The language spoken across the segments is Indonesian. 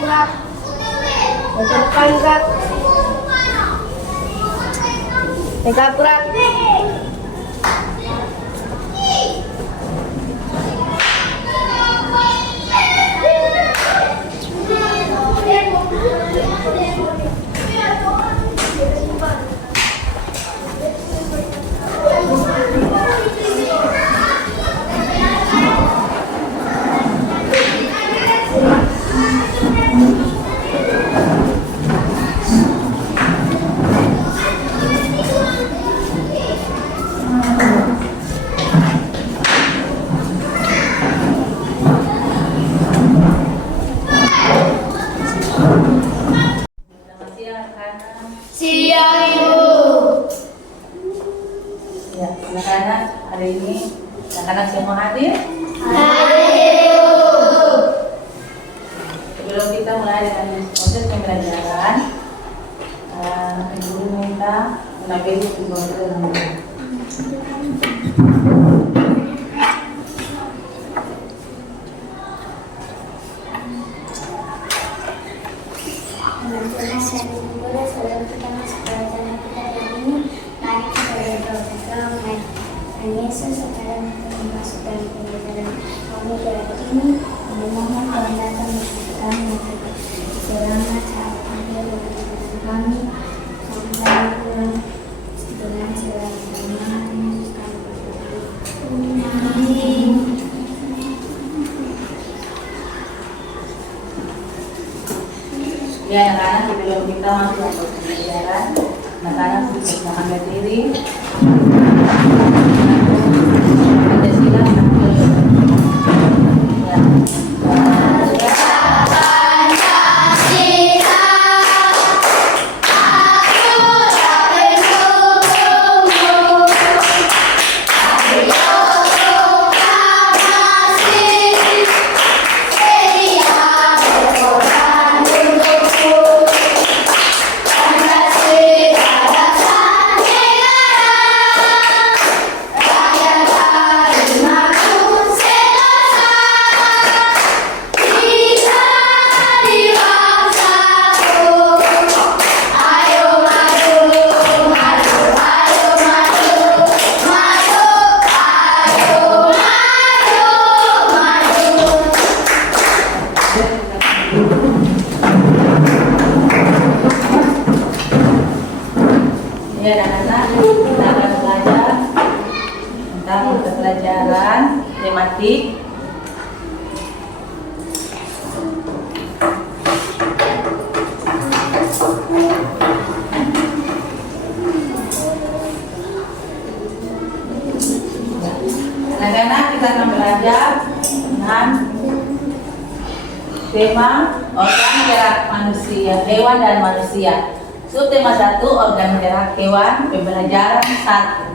gerak. Baca depan gerak. Tegak gerak. Siang Ibu. Ya, anak-anak hari ini anak-anak semua hadir. Hadir. Sebelum kita mulai dengan proses pembelajaran, Ibu minta menampikan sebuah film. Sebelum kita masuk pelajaran kita hari ini, mari kita berdoa. Tuhan Yesus, sekarang kita masuk dalam pelajaran kami hari ini. Kami mohon Tuhan datang bersama kami, selama saat kami berdoa kami, sampai pulang dengan selama Yesus kami berdoa. Amin. Ya, anak-anak sebelum kita masuk ke pembelajaran, anak-anak silakan berdiri. Pancasila ya, anak-anak kita akan belajar tentang mata pelajaran tematik. Anak-anak kita akan belajar dengan tema organ gerak manusia, hewan dan manusia. Subtema 1, organ gerak hewan, pembelajaran 1.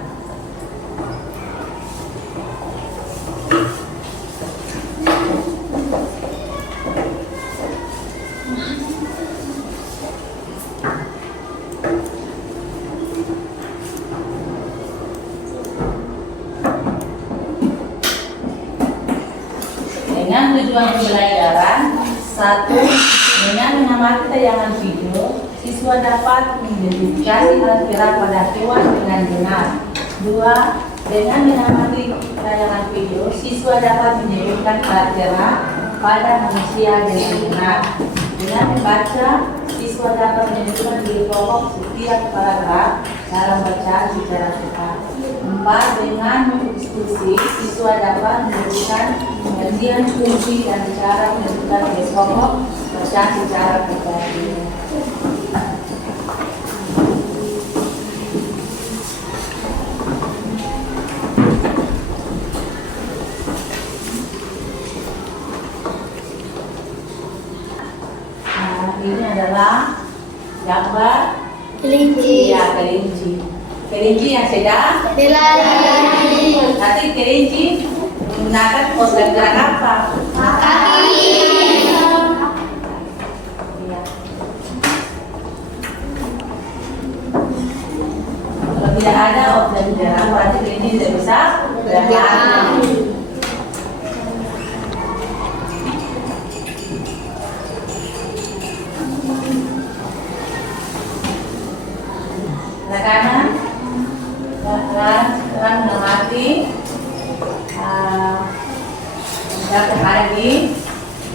Dengan tujuan pembelajaran 1, dengan mengamati tayangan video, siswa dapat mengidentifikasi alat gerak pada hewan dengan benar. 2. Dengan mengamati tayangan video, siswa dapat menyebutkan alat gerak pada manusia dengan benar. Dengan membaca, siswa dapat menyebutkan ciri pokok setiap paragraf dalam bacaan secara cepat. 4. Dengan berdiskusi, siswa dapat menyebutkan pengertian kunci dan cara menentukan ciri pokok bacaan secara pribadi. Ini adalah gambar Kelinci. ya, kelinci. Kelinci yang sedang Berlari. nanti kelinci menggunakan organ gerak apa? Kaki. Ya. Kalau tidak ada organ gerak, berarti kelinci tidak bisa berlari.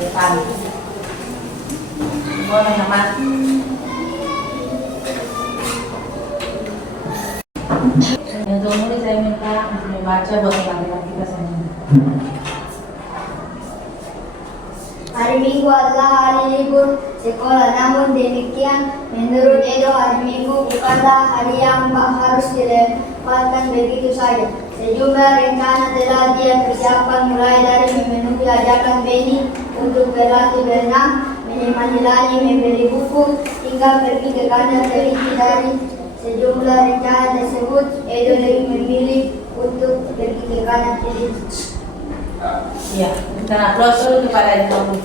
depan. Semua mengamati. Untuk mulai saya minta untuk membaca buat teman-teman kita semua. Hari Minggu adalah hari libur sekolah, namun demikian menurut Edo hari Minggu bukanlah hari yang harus dilewatkan begitu saja. Sejumlah rencana telah dia persiapkan, mulai dari memenuhi ajakan Beni untuk berlatih berenang, menemani Lani membeli buku, hingga pergi ke kandang kelinci. Dari sejumlah rencana tersebut, Edo lebih memilih untuk pergi ke kandang kelinci. Ya, kita aplaus dulu kepada Ibu.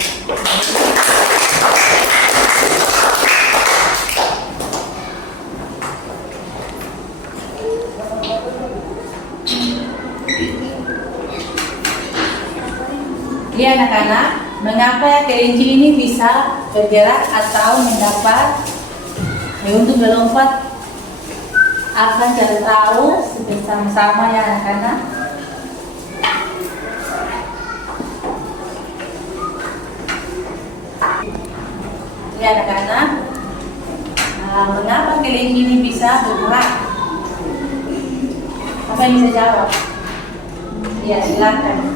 Lihat anak-anak, mengapa kelinci ini bisa bergerak atau mendapat untuk melompat? Akan cari tahu bersama-sama ya anak-anak. Lihat anak-anak, mengapa kelinci ini bisa bergerak? Apa yang bisa jawab? Ya, silakan.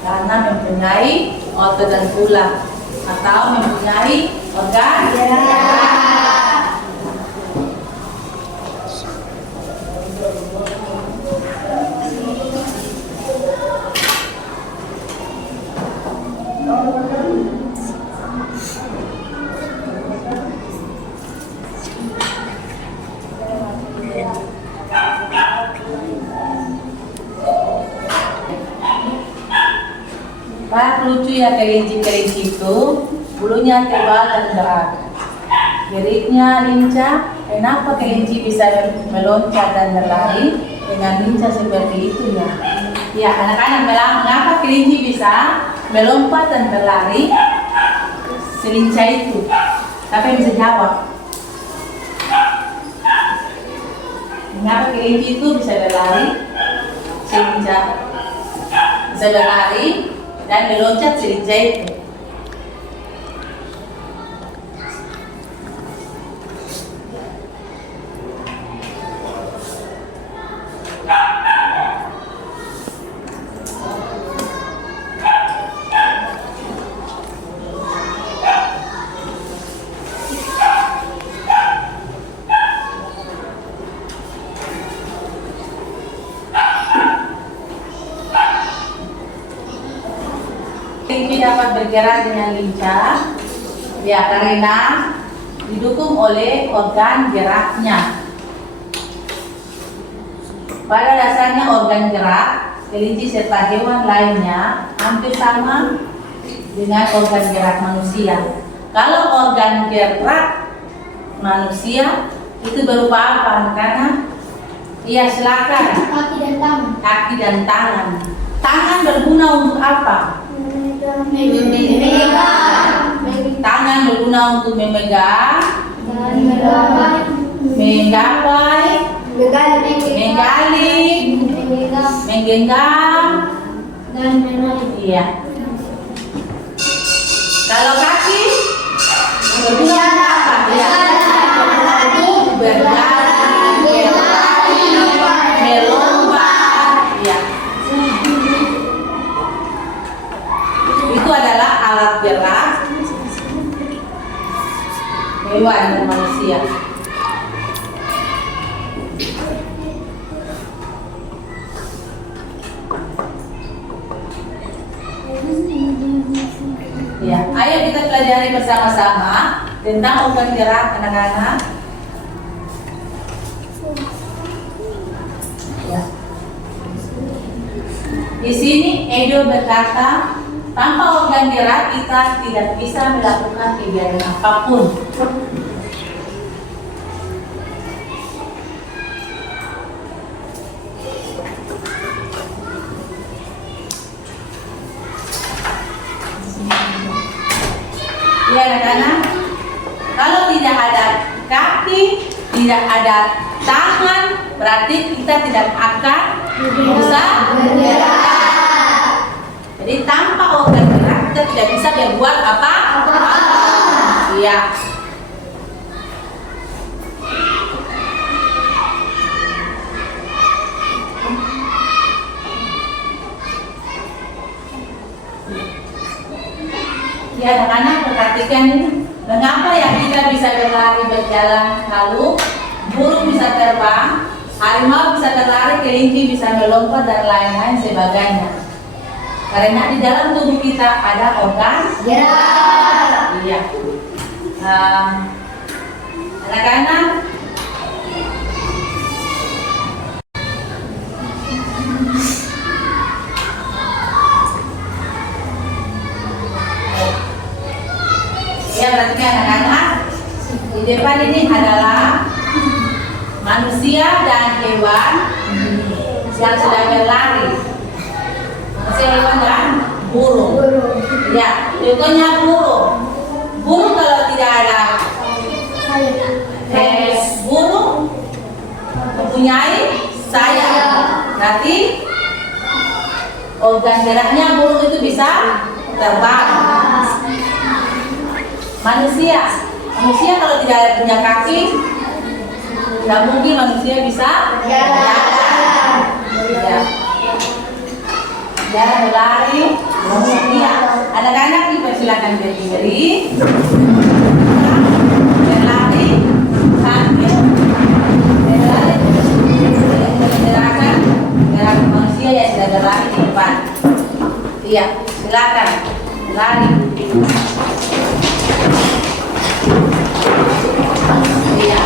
Karena mempunyai otot dan tulang atau mempunyai organ gerak. Pak, lucu ya kelinci-kelinci itu, bulunya tebal dan berat, geraknya lincah. Kenapa kelinci bisa meloncat dan berlari dengan lincah seperti itu ya? Ya, anak-anak, mengapa kelinci bisa melompat dan berlari selincah itu? Siapa yang bisa jawab? Mengapa kelinci itu bisa berlari selincah, bisa berlari dan meloncat selincah itu? Kelinci dapat bergerak dengan lincah ya karena didukung oleh organ geraknya. Pada dasarnya organ gerak kelinci serta hewan lainnya hampir sama dengan organ gerak manusia. Kalau organ gerak manusia itu berupa apa? Karena iya, silakan. Kaki dan tangan. Kaki dan tangan. Tangan berguna untuk apa? Tangan berguna untuk memegang, menggapai, menggali, menggenggam, dan lain-lain. iya. Kalau kaki berguna untuk apa? Ya, berlari, melompat, ya. Itu adalah alat gerak hewan dan manusia. Ya, ayo kita pelajari bersama-sama tentang organ gerak anak-anak. Ya. Di sini Edo berkata, tanpa organ gerak kita tidak bisa melakukan kegiatan apapun. Ya anak-anak, kalau tidak ada kaki, tidak ada tangan, berarti kita tidak akan bisa bergerak. Jadi Jadi tanpa organ gerak kita tidak bisa berbuat apa? Iya. Ya, anak-anak perhatikan ini. Mengapa ya kita bisa berlari, berjalan, lalu burung bisa terbang, harimau bisa terlari, kelinci bisa melompat dan lain-lain sebagainya. Karena di dalam tubuh kita ada organ gerak. Iya. Anak-anak, ya berarti anak-anak di depan ini adalah manusia dan hewan yang sedang berlari. Manusia, hewan dan burung. Ya, contohnya burung. Burung kalau tidak ada burung mempunyai sayap. Berarti organ geraknya burung itu bisa terbang. Manusia kalau tidak punya kaki, tidak mungkin manusia bisa jalan. Jalan, berlari. Iya, anak-anak dipersilakan berdiri, berlari sambil berlari, gerakan manusia yang sudah berlari di depan. Iya, silakan lari. Iya.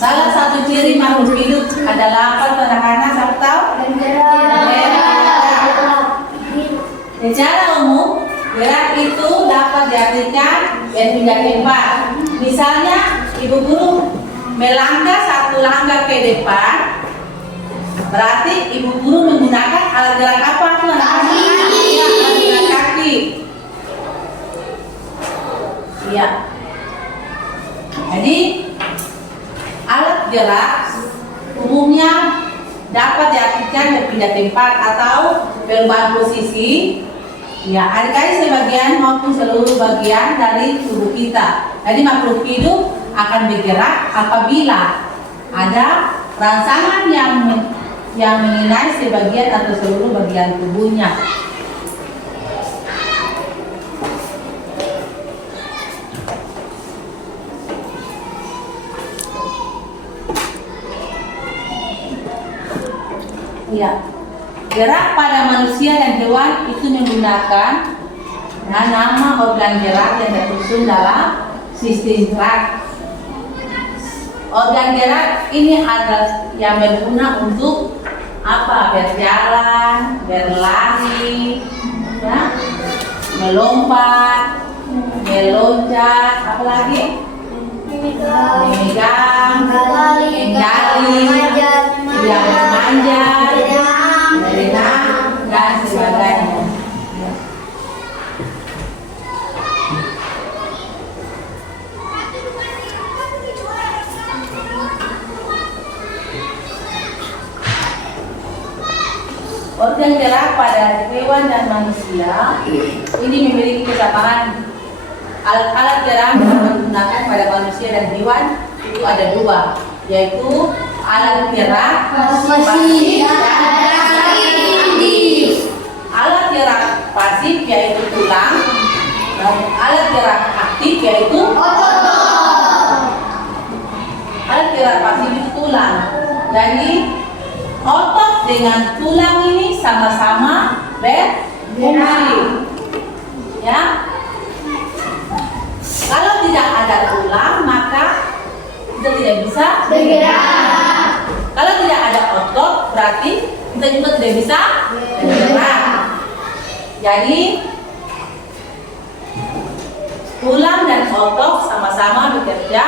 Salah satu ciri makhluk hidup adalah apa, anak-anak? Siapa tahu? Secara umum, gerak itu dapat diartikan berpindah tempat. Misalnya, ibu guru melangkah satu langkah ke depan, berarti ibu guru menggunakan alat gerak apa tuh anak-anak? Iya, alat gerak kaki. Iya. Jadi, alat gerak umumnya dapat diartikan berpindah tempat atau berubah posisi. Ya, adik-adik sebagian maupun seluruh bagian dari tubuh kita. Jadi makhluk hidup akan bergerak apabila ada rangsangan yang mengenai sebagian atau seluruh bagian tubuhnya. Ya, gerak pada manusia dan hewan itu menggunakan nama organ gerak yang tersusun dalam sistem gerak. Organ gerak ini adalah yang berguna untuk apa? Berjalan, berlari, ya, melompat, meloncat, apa lagi? Memegang, menggali, yang memanjat, berenang, dan sebagainya. Organ gerak pada hewan dan manusia ini memiliki kesamaan. Alat-alat gerak yang digunakan pada manusia dan hewan itu ada dua, yaitu alat gerak pasif dan aktif. Alat gerak pasif yaitu tulang, dan alat gerak aktif yaitu otot. Alat gerak pasif itu tulang. Jadi otot dengan tulang ini sama-sama berfungsi. Ya. Kalau tidak ada tulang, maka kita tidak bisa bergerak. Kalau tidak ada otot, berarti kita juga tidak bisa bergerak. Jadi tulang dan otot sama-sama bekerja,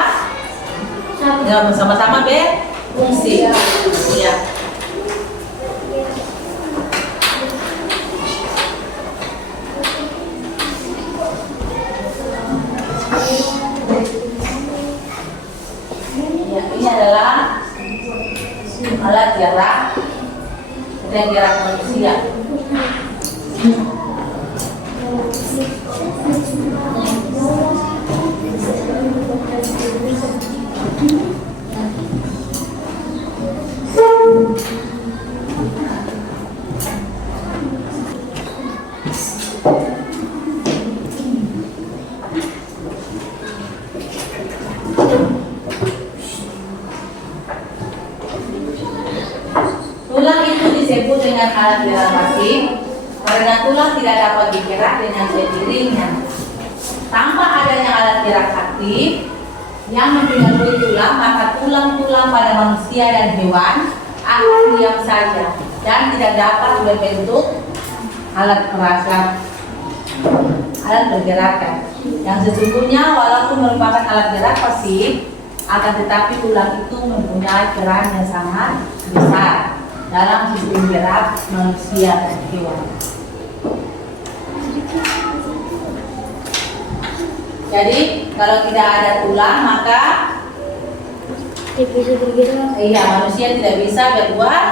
sama-sama fungsi. Ya. Ya, ini adalah alat gerak dan gerak manusia. Tulang itu disebut dengan alat gerak pasif karena tulang tidak dapat digerak dengan sendirinya. Tanpa adanya alat gerak aktif yang mempengaruhi tulang, maka tulang-tulang pada manusia dan hewan akan diam saja dan tidak dapat berbentuk alat peraga, alat pergerakan. Yang sesungguhnya walaupun merupakan alat gerak pasif, akan tetapi tulang itu mempunyai peran yang sangat besar dalam sistem gerak manusia dan hewan. Jadi kalau tidak ada tulang maka bisa bergerak. iya, manusia tidak bisa berbuat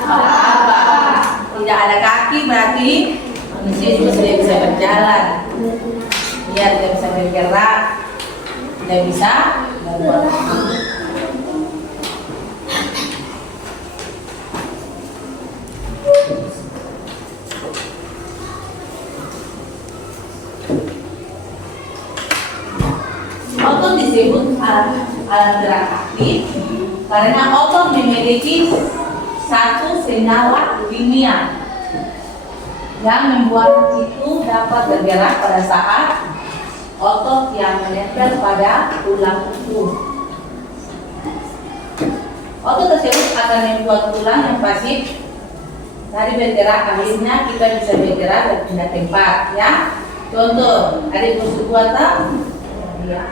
apa-apa. Tidak ada kaki berarti manusia juga tidak bisa berjalan. Iya, tidak bisa bergerak, tidak bisa berbuat apa. Otot disebut alat gerak aktif karena otot memiliki satu senyawa kimia yang membuat itu dapat bergerak pada saat otot yang menempel pada tulang itu. Otot tersebut akan membuat tulang yang pasif tadi bergerak, akhirnya kita bisa bergerak dan pindah tempat, ya. Contoh, adik musuh buatan, ya.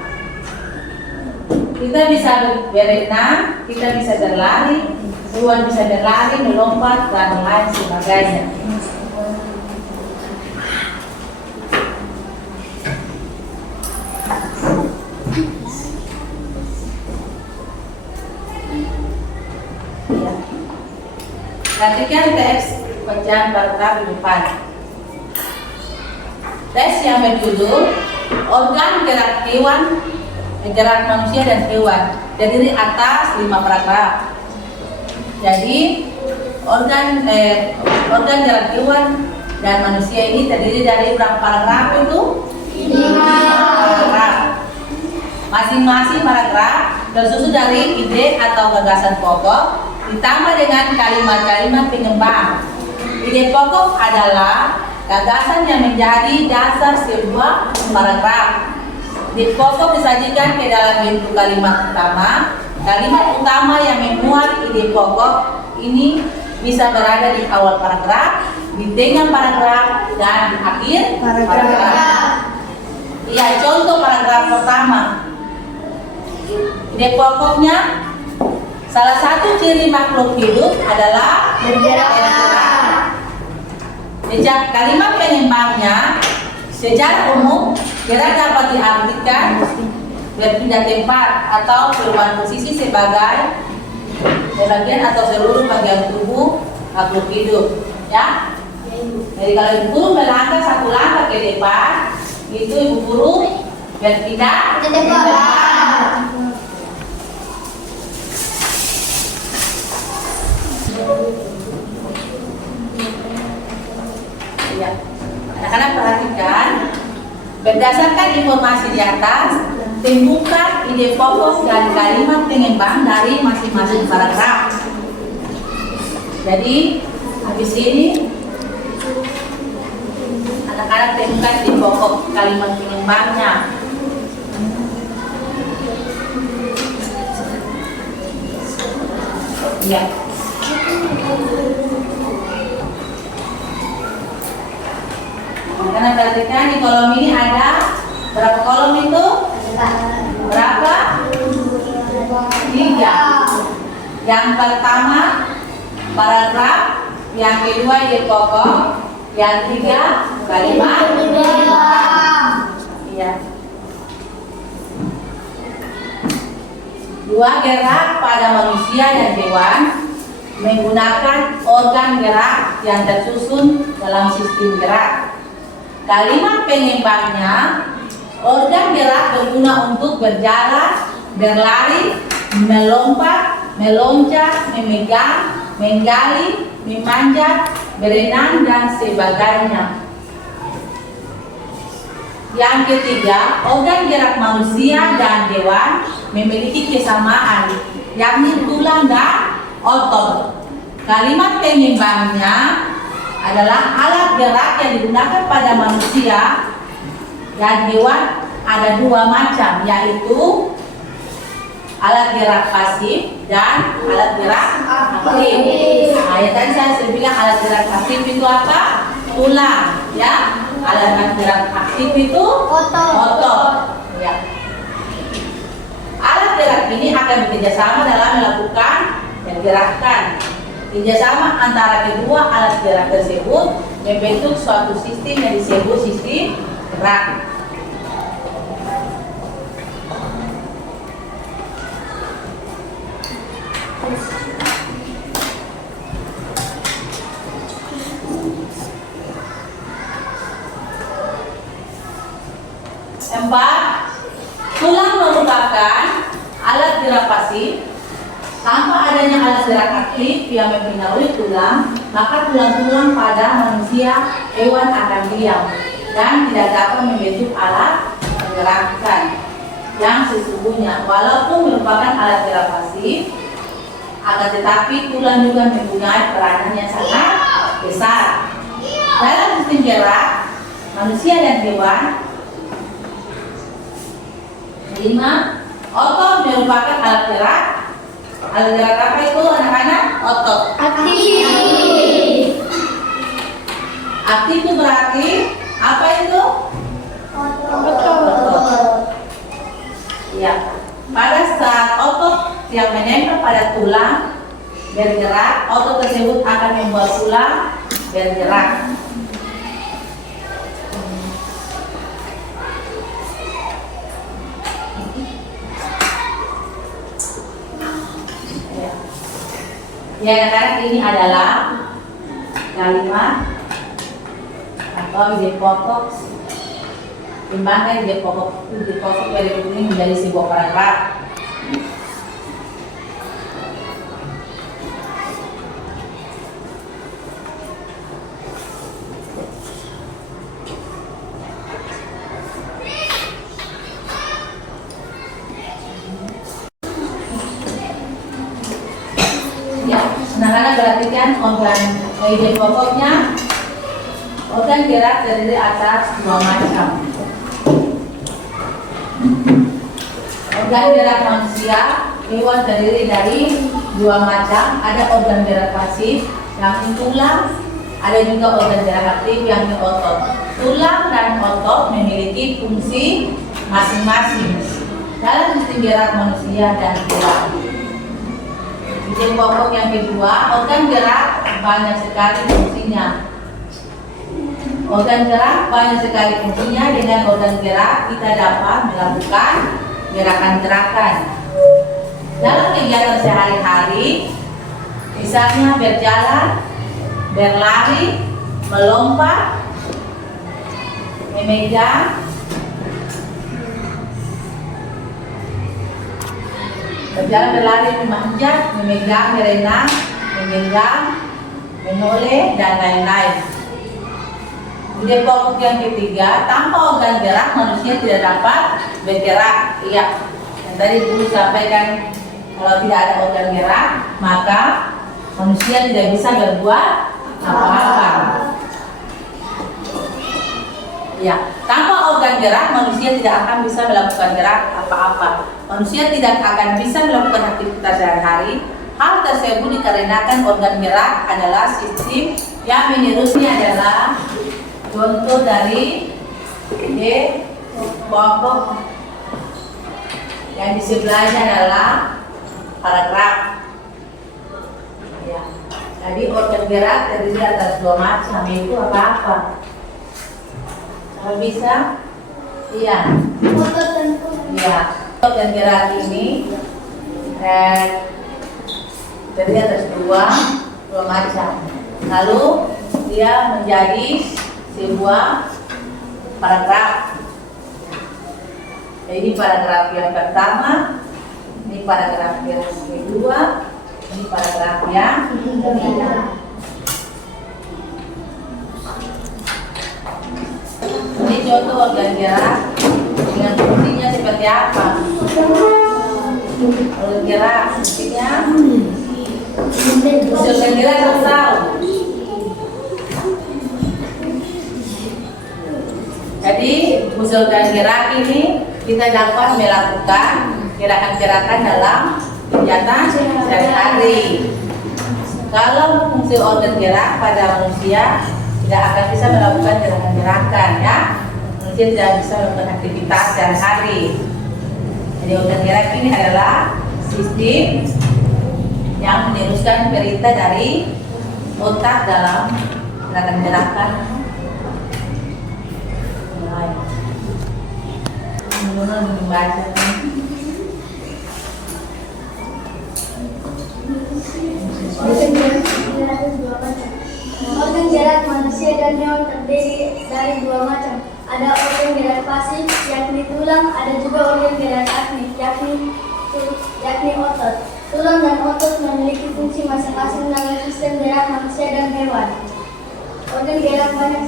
Kita bisa berenang, kita bisa berlari, hewan bisa berlari, melompat, dan lain sebagainya. Ya. Perhatikan teks bacaan paragraf di depan. Teks yang berjudul organ gerak hewan, gerak manusia dan hewan, terdiri atas 5 paragraf. Jadi organ gerak hewan dan manusia ini terdiri dari berapa paragraf itu? 5 paragraf. Masing-masing paragraf tersusun dari ide atau gagasan pokok ditambah dengan kalimat-kalimat pengembang. Ide pokok adalah gagasan yang menjadi dasar sebuah paragraf. Ide pokok disajikan ke dalam bentuk kalimat utama. Kalimat utama yang memuat ide pokok ini bisa berada di awal paragraf, di tengah paragraf, dan di akhir paragraf. Iya, contoh paragraf pertama. Ide pokoknya, salah satu ciri makhluk hidup adalah bergerak. Kalimat pengembangnya, secara umum gerak dapat diartikan berpindah tempat atau perubahan posisi sebagai bagian atau seluruh bagian tubuh makhluk hidup, ya. Jadi kalau ibu guru melangkah satu langkah ke depan, itu ibu guru berpindah ke depan. Ya. Anak-anak perhatikan, berdasarkan informasi di atas, temukan ide pokok dan kalimat pengembang dari masing-masing paragraf. Jadi, habis ini anak-anak temukan ide pokok kalimat pengembangnya. Ya. Karena perhatikan di kolom ini ada berapa kolom itu? Berapa? 3. Yang pertama paragraf, yang kedua ide pokok, yang tiga kalimat. Iya. Dua, gerak pada manusia dan hewan menggunakan organ gerak yang tersusun dalam sistem gerak. Kalimat penyeimbangnya, organ gerak berguna untuk berjalan, berlari, melompat, meloncat, memegang, menggali, memanjat, berenang, dan sebagainya. Yang ketiga, organ gerak manusia dan hewan memiliki kesamaan, yakni tulang dan otot. Kalimat penyeimbangnya adalah alat gerak yang digunakan pada manusia dan hewan ada dua macam, yaitu alat gerak pasif dan alat gerak aktif. Nah, ya tadi saya bilang alat gerak pasif itu apa? Tulang, ya. Alat gerak aktif itu otot. Ya. Alat gerak ini akan bekerjasama dalam melakukan gerakan. Kerjasama antara kedua alat gerak tersebut membentuk suatu sistem yang disebut sistem gerak. Empat, tulang merupakan alat gerak pasif. Tanpa adanya alat gerak aktif yang mempengaruhi tulang, maka tulang-tulang pada manusia, hewan akan diam dan tidak dapat membentuk alat pergerakan yang sesungguhnya. Walaupun merupakan alat gerak pasif, akan tetapi tulang juga mempunyai peranan yang sangat besar dalam sistem gerak manusia dan hewan. 5. Otot merupakan alat gerak. Alat gerak apa itu anak-anak? Otot. Aktif. Aktif itu berarti apa itu? Otot. Ya. Pada saat otot yang menempel pada tulang bergerak, otot tersebut akan membuat tulang bergerak. Ya, anak-anak, ini adalah kalimat atau ide pokok. Kembangkan ide pokok berikut ini menjadi sebuah paragraf. Anak-anak perhatikan organ ide pokoknya. Organ gerak terdiri atas dua macam. Organ gerak manusia, hewan terdiri dari dua macam. Ada organ gerak pasif, yakni tulang. Ada juga organ gerak aktif, yakni otot. Tulang dan otot memiliki fungsi masing-masing dalam sistem gerak manusia dan hewan. Ide pokok yang kedua, organ gerak banyak sekali fungsinya. Organ gerak banyak sekali fungsinya. Dengan organ gerak kita dapat melakukan gerakan-gerakan dalam kegiatan sehari-hari, misalnya berjalan, berlari, melompat, memegang, berjalan, berlari, memanjat, memegang, berenang, menggenggam, menoleh, dan lain-lain. Ide pokok yang ketiga, tanpa organ gerak manusia tidak dapat bergerak. Iya, yang tadi dulu sampaikan, kalau tidak ada organ gerak maka manusia tidak bisa berbuat apa-apa. Ya, tanpa organ gerak manusia tidak akan bisa melakukan gerak apa-apa. Manusia tidak akan bisa melakukan aktivitas sehari-hari. Hal tersebut dikarenakan organ gerak adalah sistem yang menerusnya adalah contoh dari ide pokok yang di sebelahnya adalah paragraf. Ya. Jadi organ gerak terdiri atas dua macam, yaitu apa-apa? Kalau bisa? Iya. Otot dan tulang. Ya. Organ gerak ini terdiri atas dua macam. Lalu dia menjadi sebuah paragraf. Ini paragraf yang pertama, ini paragraf yang kedua, ini paragraf yang ketiga. Ini contoh organ gerak dengan fungsinya seperti apa? Organ gerak fungsinya organ gerak tahu. Jadi fungsi organ gerak ini kita dapat melakukan gerakan-gerakan dalam kegiatan sehari-hari. Kalau fungsi organ gerak pada manusia tidak akan bisa melakukan gerakan-gerakan, ya. Manusia tidak bisa melakukan aktivitas sehari-hari. Jadi organ gerak ini adalah sistem yang meneruskan perintah dari otak dalam gerakan-gerakan. Membaca. Organ gerak manusia dan hewan terdiri dari dua macam. Ada organ gerak pasif, yakni tulang. Ada juga organ gerak aktif, yakni otot. Tulang dan otot memiliki fungsi masing-masing dalam sistem gerak manusia dan hewan. Organ gerak banyak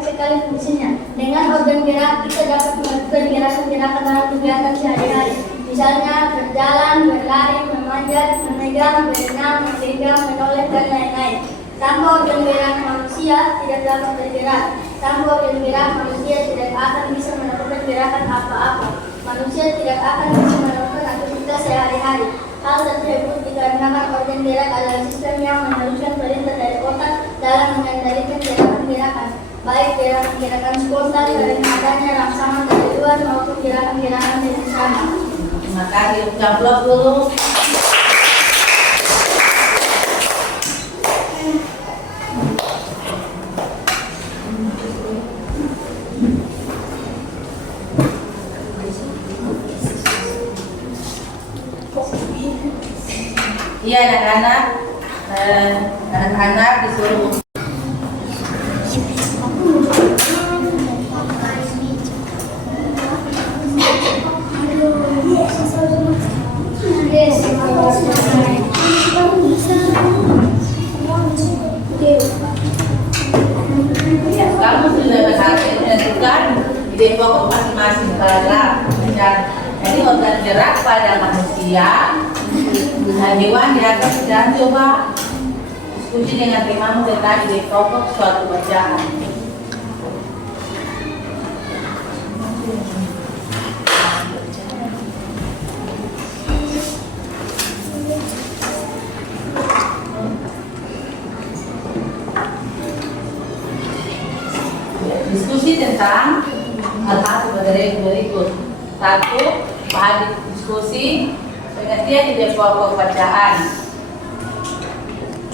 sekali fungsinya. Dengan organ gerak kita dapat melakukan gerakan-gerakan dalam kegiatan sehari-hari. Misalnya berjalan, berlari, memanjat, memegang, berenang, menggenggam, menoleh, dan lain-lain. Tanpa organ gerak manusia tidak dapat bergerak. Tanpa organ gerak manusia tidak akan bisa melakukan gerakan apa-apa. Manusia tidak akan bisa melakukan aktivitas sehari-hari. Hal tersebut dikarenakan organ gerak adalah sistem yang meneruskan perintah dari otak dalam mengendalikan gerakan-gerakan, baik gerakan-gerakan spontan dari adanya rangsangan dari luar maupun gerakan-gerakan dari sana. Terima kasih. Caplok dulu. Iya, anak-anak disuruh ya, kamu sudah berhasil menentukan ide pokok masing-masing paragraf. Jadi organ gerak pada manusia, hewan diatas, dan coba diskusi dengan temanmu tentang ide pokok suatu bacaan. Diskusi tentang hal-hal sebagai berikut. Satu, bahan diskusi pengertian ide pokok bacaan.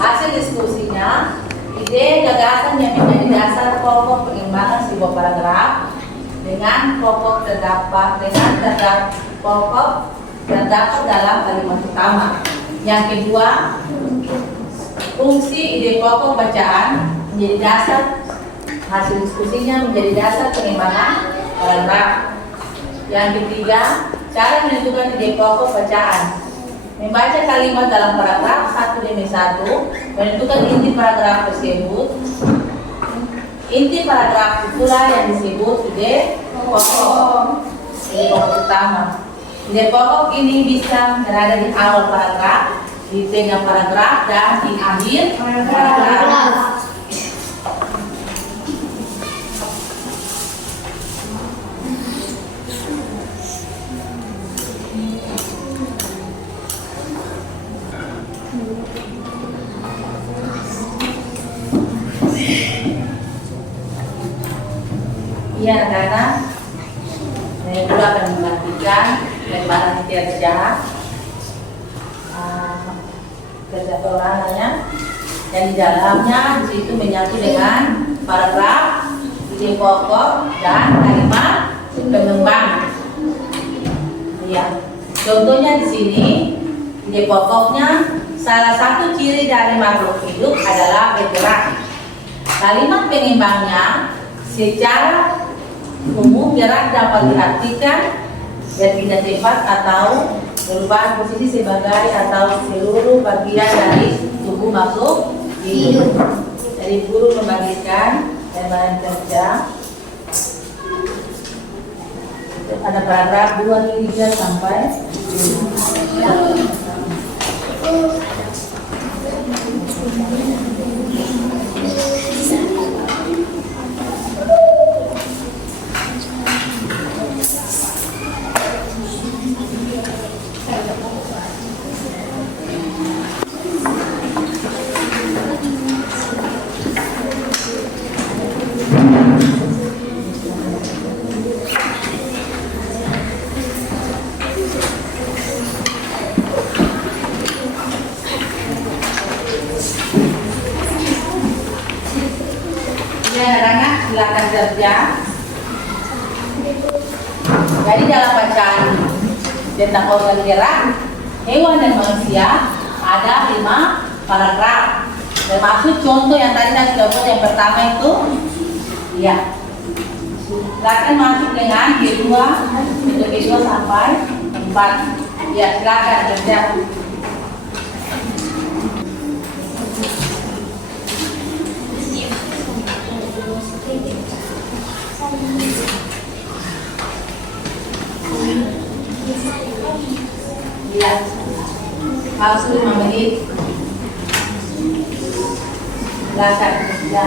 Hasil diskusinya, ide gagasan yang menjadi dasar pokok pengembangan sebuah paragraf dengan pokok terdapat dalam kalimat utama. Yang kedua, fungsi ide pokok bacaan menjadi dasar. Hasil diskusinya menjadi dasar pengembangan paragraf. Yang ketiga, cara menentukan ide pokok bacaan. Membaca kalimat dalam paragraf satu demi satu, menentukan inti paragraf tersebut. Inti paragraf itulah yang disebut ide pokok. Ide pokok utama. Ide pokok ini bisa berada di awal paragraf, di tengah paragraf, dan di akhir paragraf. Iya, karena saya juga akan membagikan lembaran kerja kerja perorangannya. Dan di dalamnya di situ menyatu dengan paragraf, ide pokok, dan kalimat pengembang. Ya, contohnya di sini ide pokoknya, salah satu ciri dari makhluk hidup adalah bergerak. Kalimat pengembangnya, secara umum gerak dapat diartikan berpindah tempat atau perubahan posisi sebagai atau seluruh bagian dari tubuh makhluk hidup. Jadi guru membagikan lembaran kerja. Ada paragraf 2, 3 sampai 2. Anak-anak silakan kerja. Jadi dalam bacaan tentang organ gerak hewan dan manusia ada 5 paragraf. Termasuk contoh yang tadi saya sudah buat, yang pertama itu, ya. Silakan masuk dengan kedua, untuk kedua sampai 4. Ya, silakan kerja. Ya, harus 5 menit. Silakan kerja.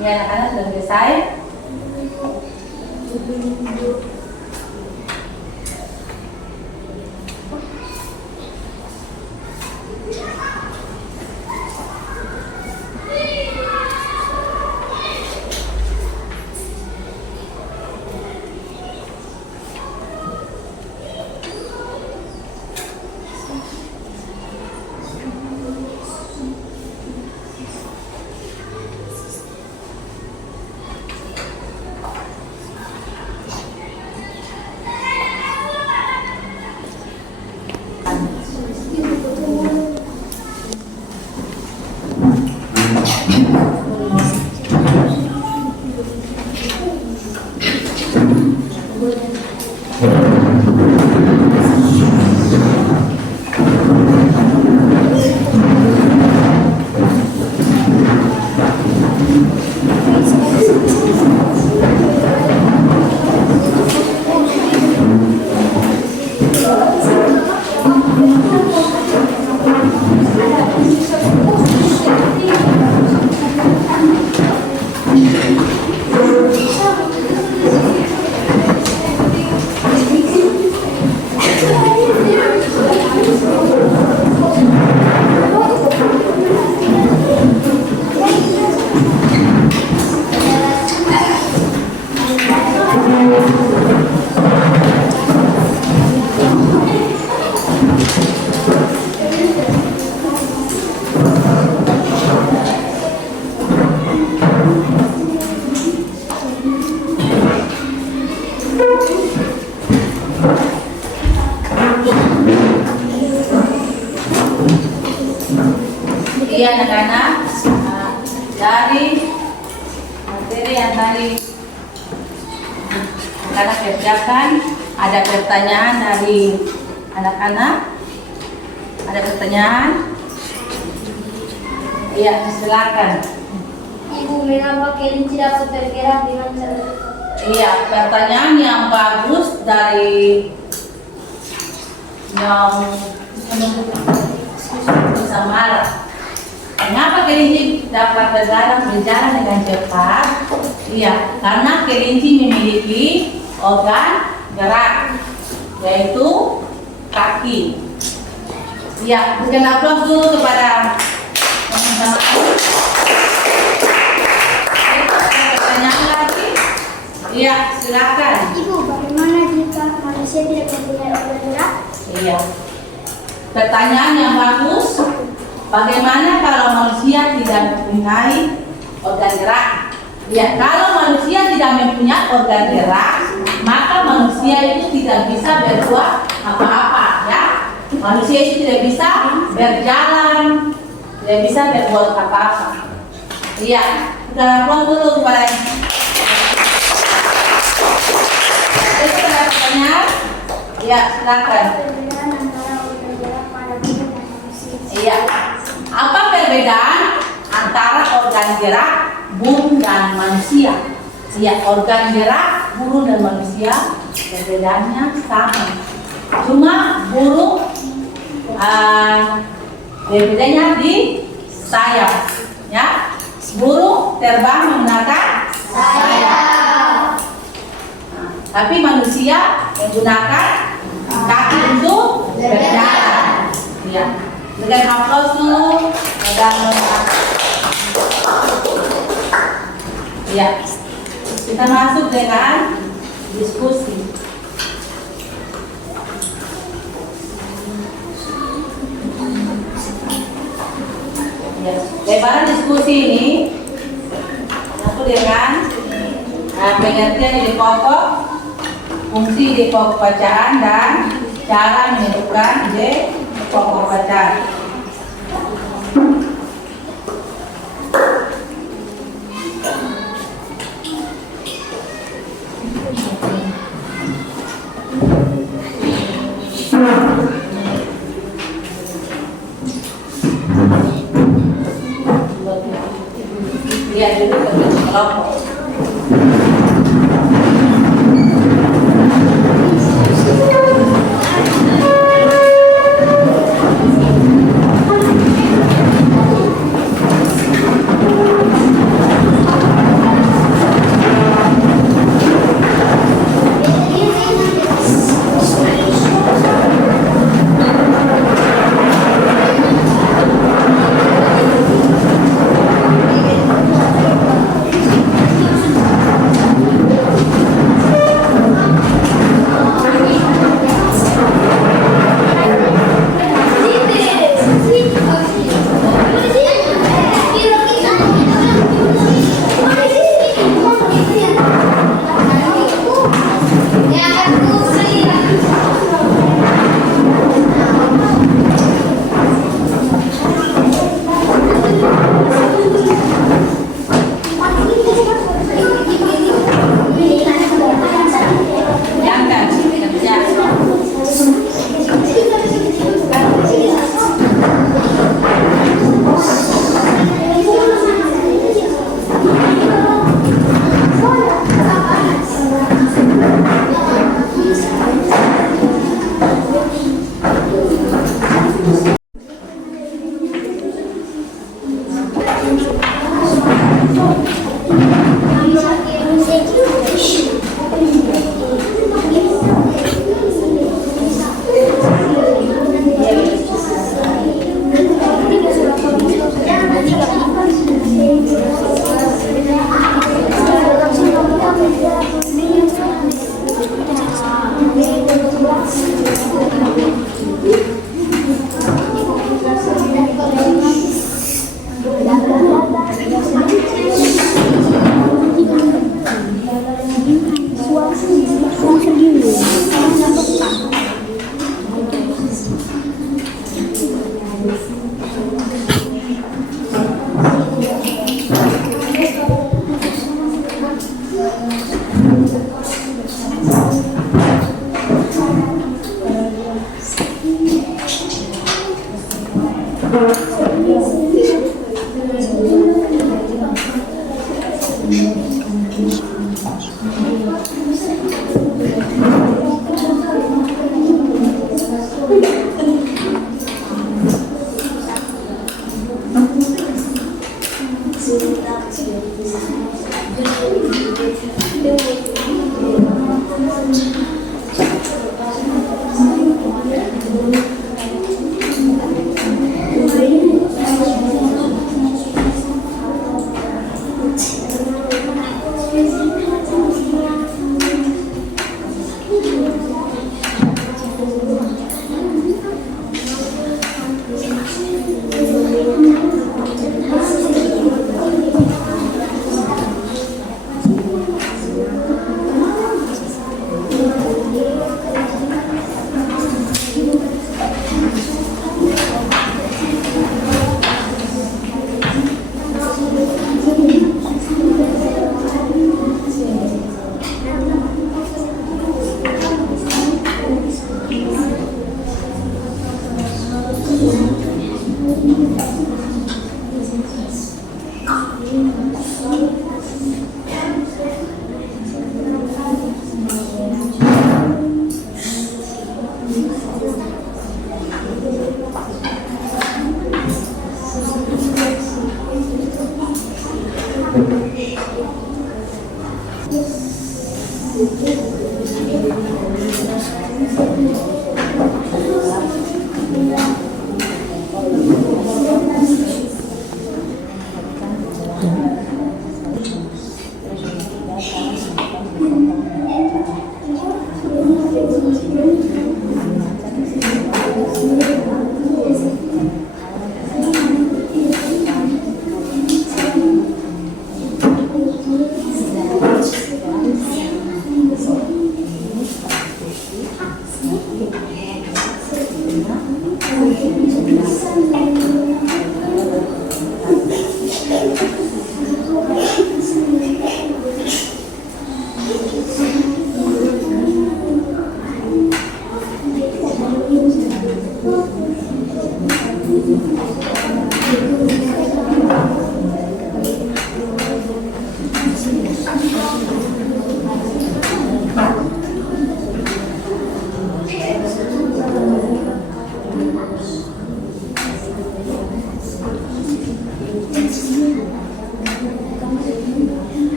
Ya, anak-anak sudah selesai. anak-anak, dari materi yang tadi anak kerjakan, ada pertanyaan dari anak-anak. Ada pertanyaan? Iya, silakan. Ibu, mengapa kelinci dapat bergerak dengan cepat? Iya, pertanyaan yang bagus dari yang Samara. Mengapa kelinci dapat berjalan dengan cepat? Iya, karena kelinci memiliki organ gerak, yaitu kaki. Iya, berikan aplaus dulu kepada teman-teman. Pertanyaan lagi? Iya, silakan. Ibu, bagaimana jika manusia tidak mempunyai organ gerak? Iya. Pertanyaan yang bagus. Bagaimana kalau manusia tidak mempunyai organ gerak? Ya, kalau manusia tidak mempunyai organ gerak, maka manusia itu tidak bisa berbuat apa-apa, ya. Manusia itu tidak bisa berjalan, tidak bisa berbuat apa-apa. Iya, kita lakukan dulu kepada pertanyaan. Ya, silakan. Perbedaan antara organ gerak pada burung dan manusia. Iya. Apa perbedaan antara organ gerak burung dan manusia? Iya, organ gerak burung dan manusia perbedaannya sama. Cuma burung bedanya di sayap, ya. Burung terbang menggunakan sayap. Tapi manusia menggunakan kaki untuk berjalan. Ya. Dengan aplaus dulu. Ya. Kita masuk dengan diskusi. Ya. Lebaran diskusi ini aku dengan pengertian ide pokok, fungsi ide pokok bacaan, dan cara menentukan ide pokok bacaan. Lihat dulu ke kelompok.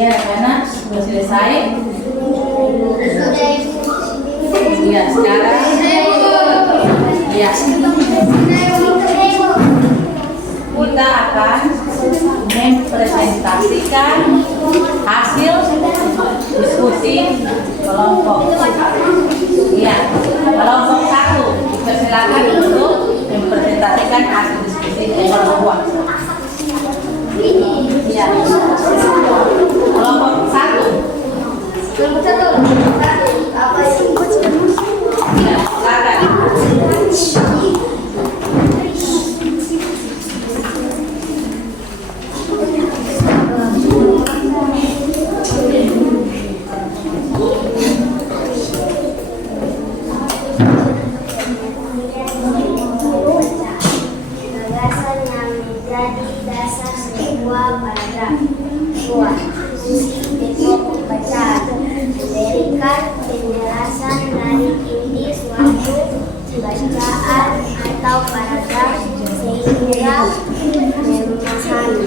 Ya, karena sudah selesai. Ya, sekarang ya kita akan mempresentasikan hasil diskusi kelompok. Ya, kelompok 1 dipersilakan untuk mempresentasikan hasil diskusi kelompok 2. Ya, kelompok 1. Apa itu? Ya, silakan. Gagasan yang menjadi dasar sebuah paragraf. 2. Isi pokok bacaan. Berikan penjelasan dari inti suatu bacaan atau paragraf sehingga memahami.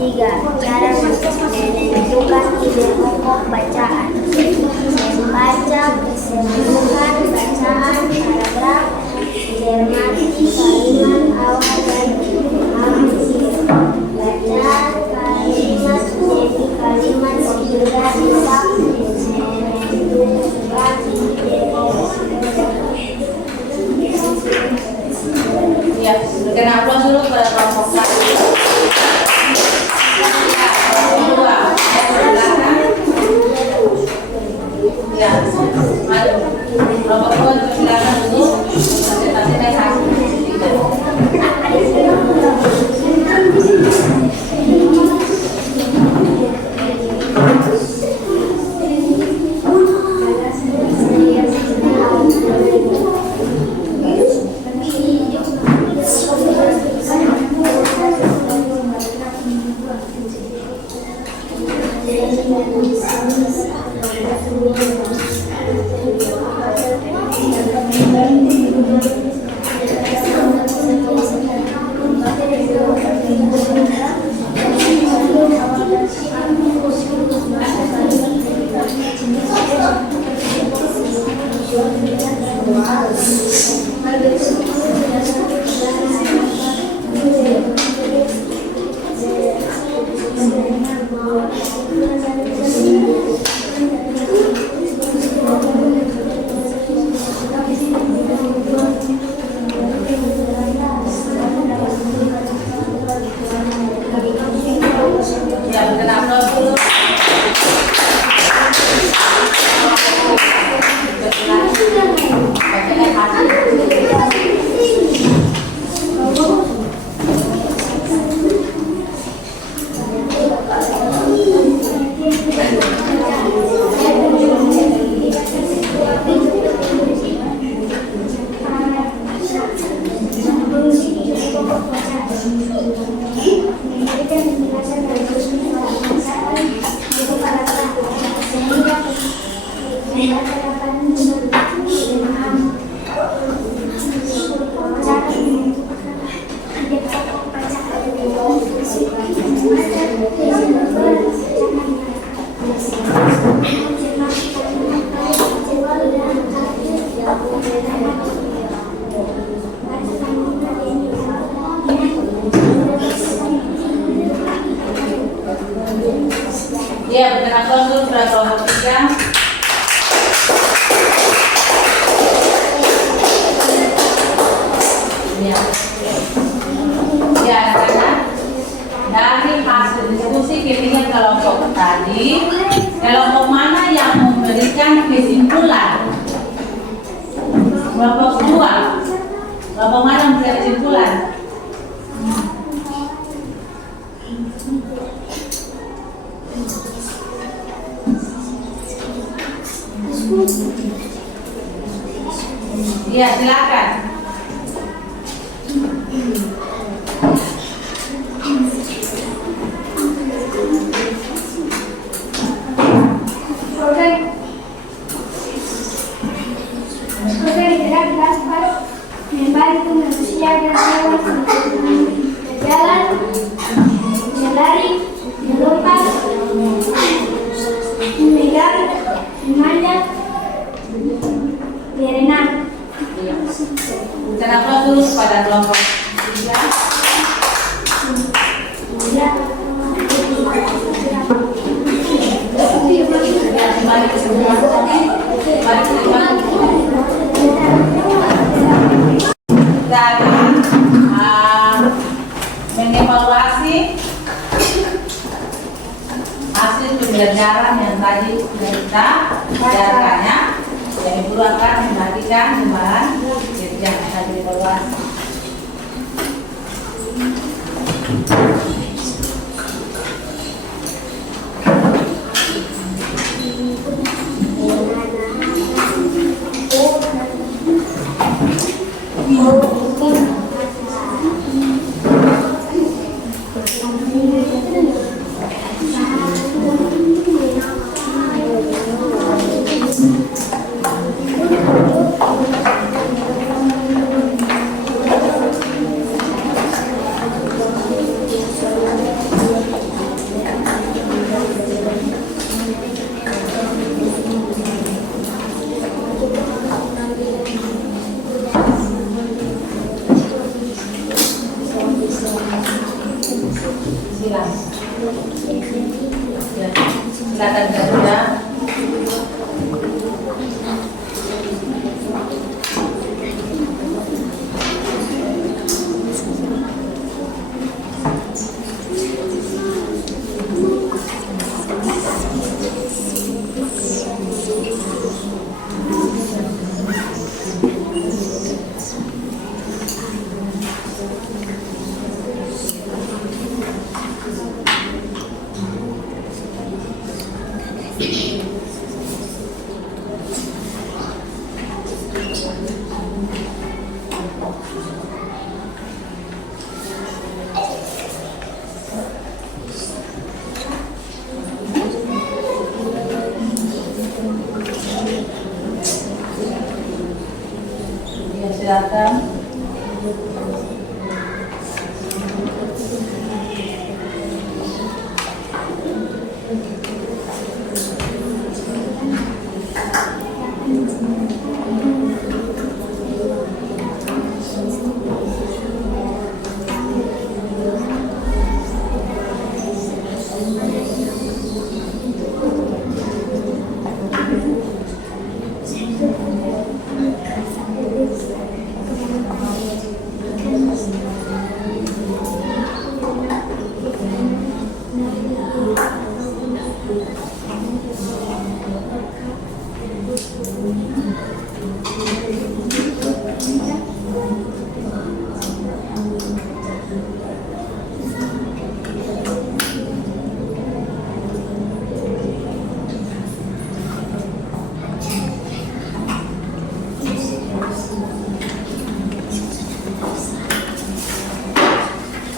3. Cara menentukan ide pokok bacaan. Membaca keseluruhan bacaan paragraf, cermati kalimat awal dan arti. Baca kalimat demi kalimat sehingga bisa menentukan ide pokok. Ya. Ya, berikan aplaus dulu. Bacakan hasil. Ya, berikan aplaus dulu pada kelompok 3. Ya, anak-anak, dari hasil diskusi kita kelompok tadi, kelompok mana yang memberikan kesimpulan? Kelompok 2. Kelompok mana yang memberikan kesimpulan? Ya, silakan. Membantu manusia dan hewan berjalan, berlari, melompat, memegang, memanjat, berenang. Berikan aplaus dulu kepada kelompok 3. Kembali ke sebelah. Kembali ke depan. Dan mengevaluasi hasil pembelajaran yang tadi sudah kita bicarakannya. Jadi guru akan membagikan gambaran yang akan dievaluasi. Silakan kerja. silakan.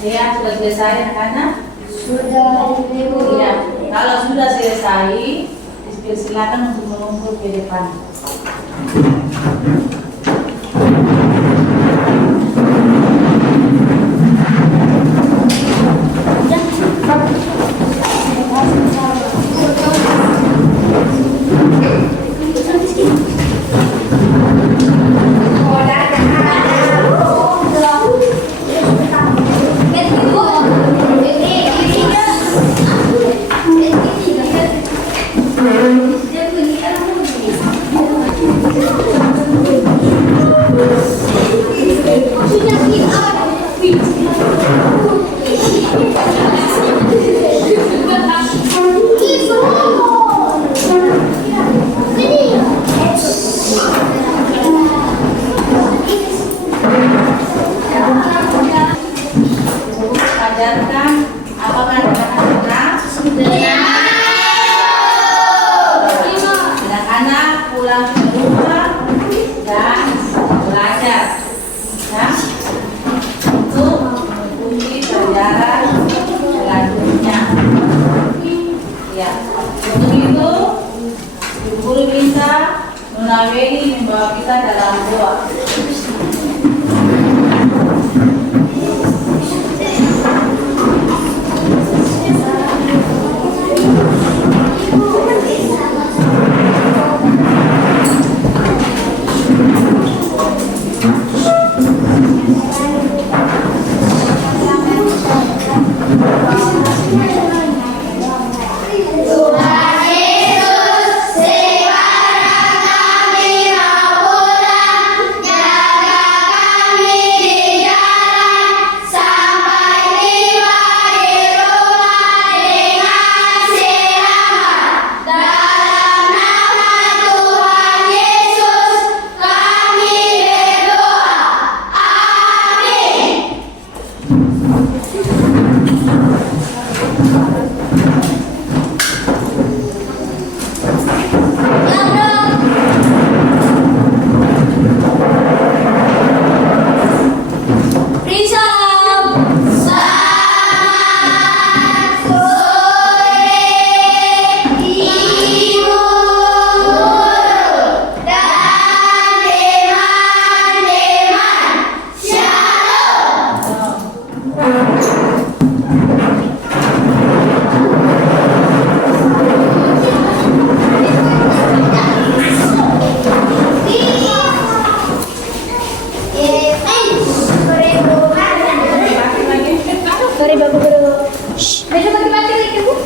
Ya, sudah selesai anak-anak? Sudah, Ibu. Iya. Kalau sudah selesai, silakan untuk mengumpul ke depan. Ajarkan apakah anak-anak anak-anak pulang ke rumah dan belajar ya untuk mengikuti pelajaran selanjutnya ya. Untuk itu Ibu Guru bisa Nona Weni membawa kita dalam doa. Sorry, Bapak Guru. Besok pagi-pagi lagi, Bu.